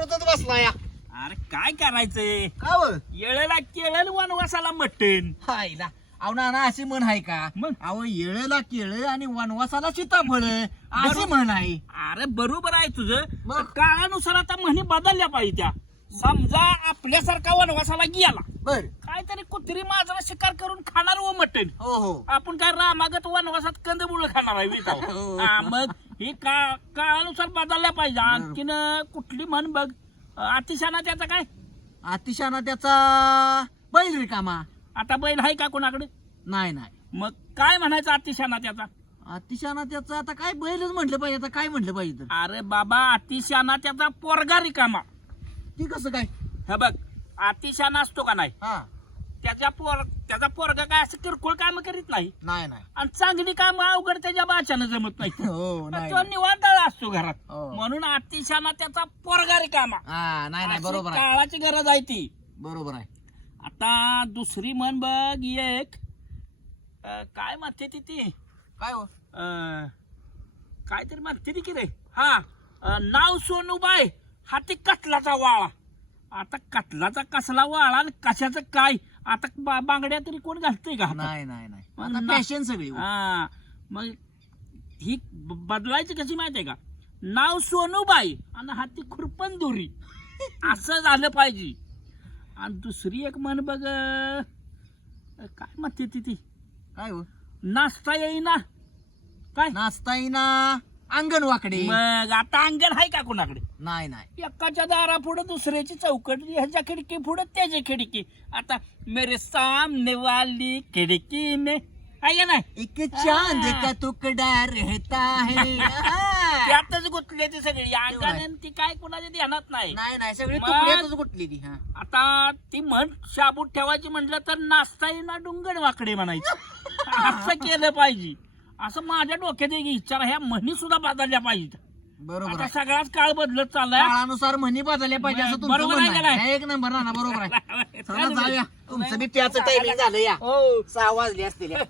दारूतच बसला या. अरे काय करायचंय का व? येळेला केळेल वनवासाला मटण. हायला अहो नाना अशी म्हण आहे का? मग? अहो येळेला केळ आणि वनवासाला सीताफळ अशी बरोबर. म्हण आहे. अरे बरोबर आहे तुझं. मग? पण काळानुसार आता म्हणी बदलल्या पाहिजे त्या. समजा आपल्यासारखा वनवासाला गेला बर. काहीतरी कुत्री माजरा शिकार करून खाणार व मटण. हो हो. आपण काय रामागत वनवासात कंदमुळ खाणार आहे विटाव. हो. मग ही काळानुसार बदलल्या पाहिजे. आणखीन कुठली म्हण बघ अतिशाना त्याचा काय अतिशाना त्याचा बैल रिकामा. आता बैल आहे का कोणाकडे? नाही नाही. मग काय म्हणायचं अतिशाना त्याचा? अतिशाना त्याचा आता काय बैलच म्हटलं पाहिजे. आता काय म्हटलं पाहिजे तर? अरे बाबा अतिशाना त्याचा पोरगा रिकामा. ती कसं काय? हे बघ अतिशाना असतो का नाही हा. त्याचा पोरगा काय असं किरकोळ काम करीत नाही नाही नाही. आणि चांगली काम अवघड त्याच्या बाच्यानं जमत नाही. हो नाही तो नाही. निवांत असतो घरात. हो. म्हणून अतिशाना त्याचा पोरगा रिकामा. हा नाही नाही अशी बरोबर आहे. काळाची गरज आहे ती. बरोबर आहे. आता दुसरी म्हण बघ एक काय म्हणते ती काय हो? काहीतरी म्हणते ती की रे. हा नाव सोनूबाई हाती कटलाचा वाळा. आता कटलाचा कसला वाळा आणि कशाचं काय? आता बांगड्या तरी कोण घालतंय का हातात? नाही नाही नाही. मग आता ना- फॅशन सगळी हो. हा मग ही बदलायची कशी माहितीये का? नाव सोनूबाई आणि हाती खुरपण दोरी असं झालं पाहिजे. आणि दुसरी एक म्हण बघ काय म्हणते ती काय हो? नाचता येईना काय? नाचता येईना अंगण वाकडे. मग आता अंगण आहे का कोणाकडे? नाही नाही. एकाच्या दारा पुढे दुसऱ्याची चौकट ह्याच्या खिडकी पुढे त्याची खिडकी. आता मेरे सामने वाली खिडकी ने आहे का नाही? एक चांद का तुकडा रहता है. त्यातच गुंतली ती सगळी अंगण ती काय कोणाच्या ध्यानात नाही. नाही नाही सगळी मग? तुकड्यातच गुटली ती. हा. आता ती म्हण शाबूत ठेवायची म्हटलं तर नाचता येईना डुंगण वाकडे म्हणायची. असं केलं पाहिजे. असं माझ्या डोक्यात एक विचार ह्या म्हणी सुद्धा बदलल्या पाहिजे. बरोबर आता आहे. सगळाच काळ बदलत चाललाय. काळानुसार म्हणी बदलल्या पाहिजे असं तुमचं बरोबर आहे म्हणणं का आहे. नाही? एक नंबर ना बरोबर आहे. चला चालेल. जाऊया. तुमचं बी त्याचं टायमिंग झालं या. हो 6 वाजले असतील या.